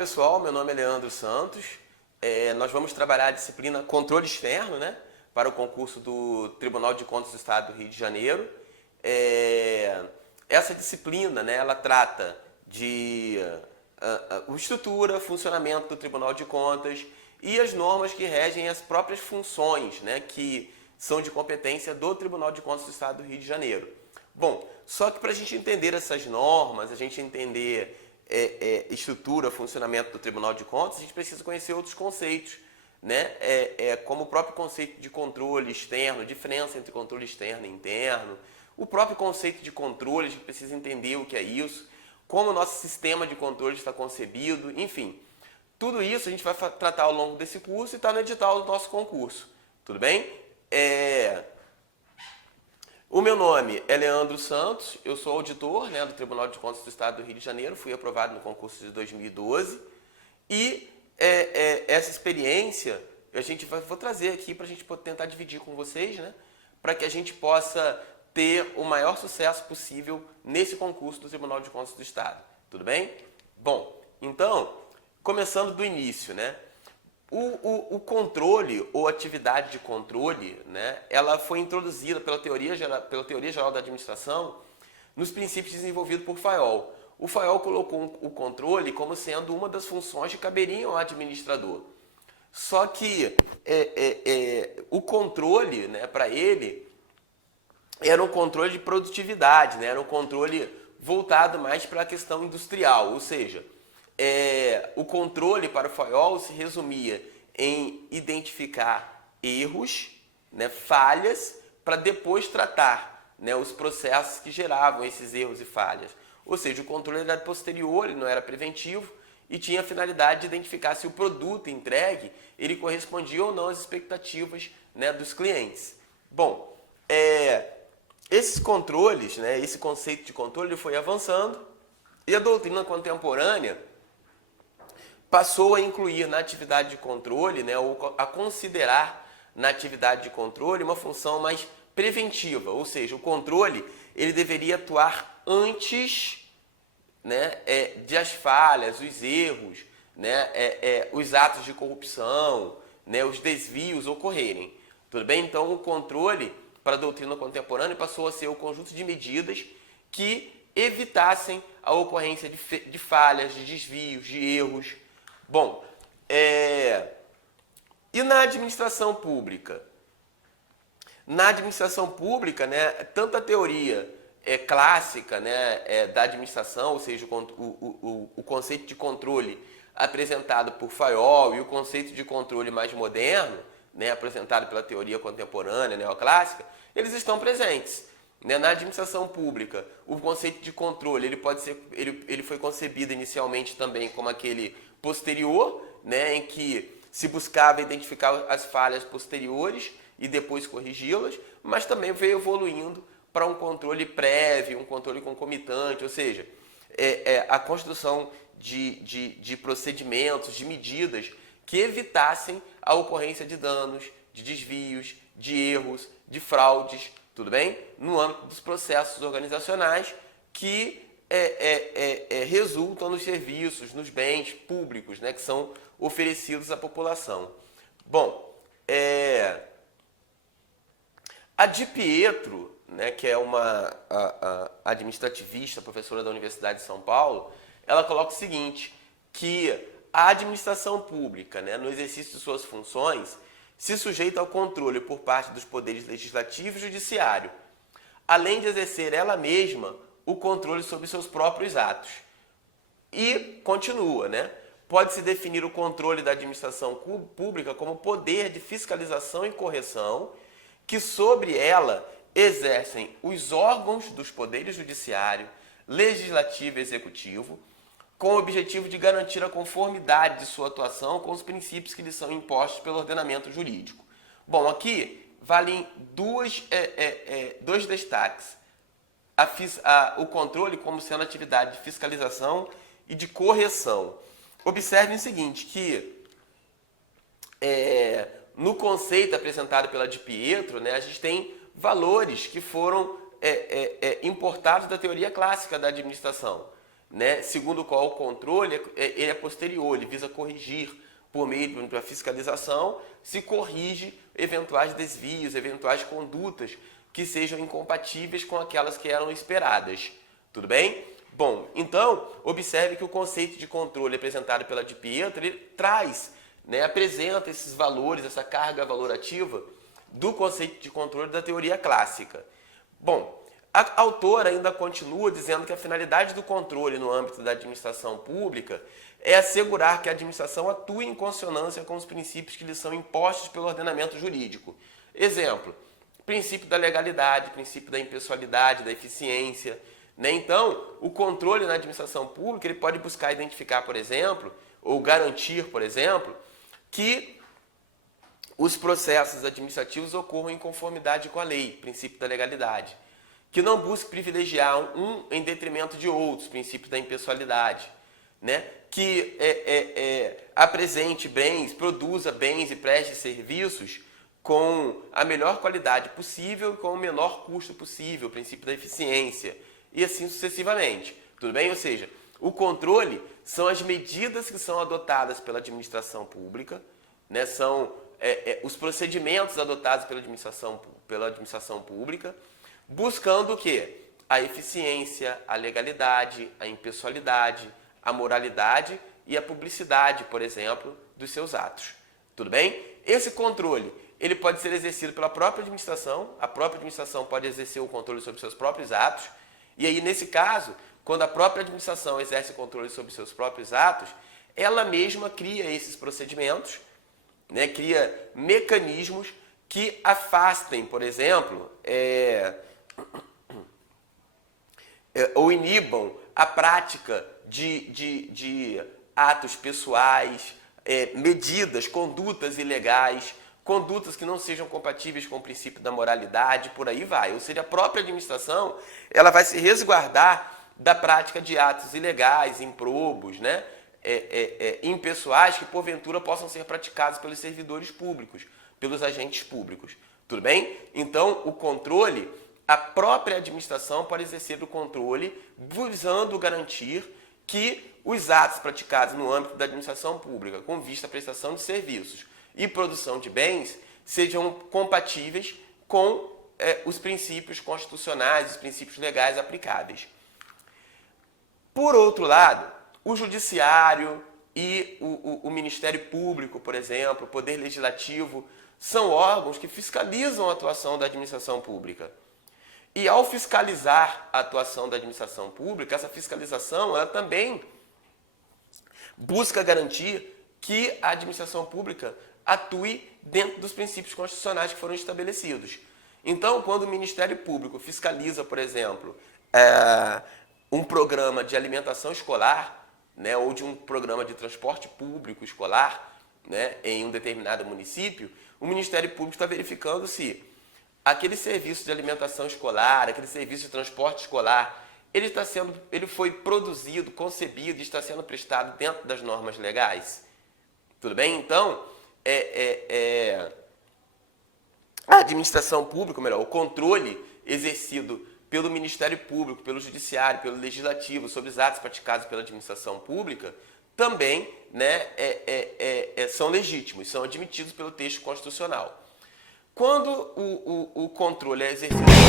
pessoal, meu nome é Leandro Santos. Nós vamos trabalhar a disciplina Controle Externo, né, para o concurso do Tribunal de Contas do Estado do Rio de Janeiro. Essa disciplina, né, ela trata de estrutura, funcionamento do Tribunal de Contas e as normas que regem as próprias funções, né, que são de competência do Tribunal de Contas do Estado do Rio de Janeiro. Bom, só que para a gente entender essas normas, a gente entender estrutura, funcionamento do Tribunal de Contas, a gente precisa conhecer outros conceitos, né? Como o próprio conceito de controle externo, diferença entre controle externo e interno, o próprio conceito de controle, a gente precisa entender o que é isso, como o nosso sistema de controle está concebido, enfim. Tudo isso a gente vai tratar ao longo desse curso e está no edital do nosso concurso, tudo bem? O meu nome é Leandro Santos, eu sou auditor, né, do Tribunal de Contas do Estado do Rio de Janeiro, fui aprovado no concurso de 2012 e essa experiência vou trazer aqui para a gente tentar dividir com vocês, né, para que a gente possa ter o maior sucesso possível nesse concurso do Tribunal de Contas do Estado, tudo bem? Bom, então, começando do início, né? O controle ou atividade de controle, né, ela foi introduzida pela teoria geral da administração nos princípios desenvolvidos por Fayol. O Fayol colocou o controle como sendo uma das funções que caberiam ao administrador. Só que o controle, né, para ele, era um controle de produtividade, né, era um controle voltado mais para a questão industrial, ou seja, o controle para o Fayol se resumia em identificar erros, né, falhas, para depois tratar, né, os processos que geravam esses erros e falhas. Ou seja, o controle era posterior, ele não era preventivo e tinha a finalidade de identificar se o produto entregue ele correspondia ou não às expectativas, né, dos clientes. Bom, esses controles, né, esse conceito de controle foi avançando e a doutrina contemporânea passou a incluir na atividade de controle, né, ou a considerar na atividade de controle uma função mais preventiva, ou seja, o controle ele deveria atuar antes, né, de as falhas, os erros, né, os atos de corrupção, né, os desvios ocorrerem. Tudo bem? Então, o controle para a doutrina contemporânea passou a ser o conjunto de medidas que evitassem a ocorrência de falhas, de desvios, de erros. Bom, e na administração pública? Na administração pública, né, tanto a teoria clássica, né, da administração, ou seja, o conceito de controle apresentado por Fayol e o conceito de controle mais moderno, né, apresentado pela teoria contemporânea, neoclássica, eles estão presentes. Na administração pública, o conceito de controle ele foi concebido inicialmente também como aquele posterior, né, em que se buscava identificar as falhas posteriores e depois corrigi-las, mas também veio evoluindo para um controle prévio, um controle concomitante, ou seja, a construção de procedimentos, de medidas que evitassem a ocorrência de danos, de desvios, de erros, de fraudes, tudo bem? No âmbito dos processos organizacionais que resultam nos serviços, nos bens públicos, né, que são oferecidos à população. Bom, a Di Pietro, né, que é uma administrativista, professora da Universidade de São Paulo, ela coloca o seguinte, que a administração pública, né, no exercício de suas funções, se sujeita ao controle por parte dos poderes legislativo e judiciário, além de exercer ela mesma o controle sobre seus próprios atos. E continua, né? Pode-se definir o controle da administração pública como poder de fiscalização e correção que sobre ela exercem os órgãos dos poderes judiciário, legislativo e executivo, com o objetivo de garantir a conformidade de sua atuação com os princípios que lhes são impostos pelo ordenamento jurídico. Bom, aqui valem dois destaques. O controle como sendo atividade de fiscalização e de correção. Observem o seguinte, que no conceito apresentado pela Di Pietro, né, a gente tem valores que foram importados da teoria clássica da administração. né, segundo o qual o controle ele é posterior, ele visa corrigir por meio da fiscalização, se corrige eventuais desvios, eventuais condutas que sejam incompatíveis com aquelas que eram esperadas. Tudo bem? Bom, então, observe que o conceito de controle apresentado pela Di Pietro, ele traz, né, apresenta esses valores, essa carga valorativa do conceito de controle da teoria clássica. Bom, a autora ainda continua dizendo que a finalidade do controle no âmbito da administração pública é assegurar que a administração atue em consonância com os princípios que lhe são impostos pelo ordenamento jurídico. Exemplo, princípio da legalidade, princípio da impessoalidade, da eficiência. Né? Então, o controle na administração pública ele pode buscar identificar, por exemplo, ou garantir, por exemplo, que os processos administrativos ocorram em conformidade com a lei, princípio da legalidade. Que não busque privilegiar um em detrimento de outros, princípio da impessoalidade. Né? Que apresente bens, produza bens e preste serviços com a melhor qualidade possível e com o menor custo possível, princípio da eficiência, e assim sucessivamente. Tudo bem? Ou seja, o controle são as medidas que são adotadas pela administração pública, né? São os procedimentos adotados pela administração pública, buscando o quê? A eficiência, a legalidade, a impessoalidade, a moralidade e a publicidade, por exemplo, dos seus atos. Tudo bem? Esse controle, ele pode ser exercido pela própria administração, a própria administração pode exercer o controle sobre seus próprios atos, e aí, nesse caso, quando a própria administração exerce o controle sobre seus próprios atos, ela mesma cria esses procedimentos, né, cria mecanismos que afastem, por exemplo, ou inibam a prática de atos pessoais, medidas, condutas ilegais, condutas que não sejam compatíveis com o princípio da moralidade, por aí vai. Ou seja, a própria administração ela vai se resguardar da prática de atos ilegais, improbos, né? Impessoais que porventura possam ser praticados pelos servidores públicos, pelos agentes públicos. Tudo bem? Então, o controle, a própria administração pode exercer o controle visando garantir que os atos praticados no âmbito da administração pública, com vista à prestação de serviços e produção de bens, sejam compatíveis com os princípios constitucionais, os princípios legais aplicáveis. Por outro lado, o Judiciário e o Ministério Público, por exemplo, o Poder Legislativo, são órgãos que fiscalizam a atuação da administração pública. E ao fiscalizar a atuação da administração pública, essa fiscalização ela também busca garantir que a administração pública atue dentro dos princípios constitucionais que foram estabelecidos. Então, quando o Ministério Público fiscaliza, por exemplo, um programa de alimentação escolar, né, ou de um programa de transporte público escolar, né, em um determinado município, o Ministério Público está verificando se aquele serviço de alimentação escolar, aquele serviço de transporte escolar, ele foi produzido, concebido e está sendo prestado dentro das normas legais. Tudo bem? Então, a administração pública, melhor, o controle exercido pelo Ministério Público, pelo Judiciário, pelo Legislativo, sobre os atos praticados pela administração pública, também, né, são legítimos, são admitidos pelo texto constitucional. Quando o controle é exercido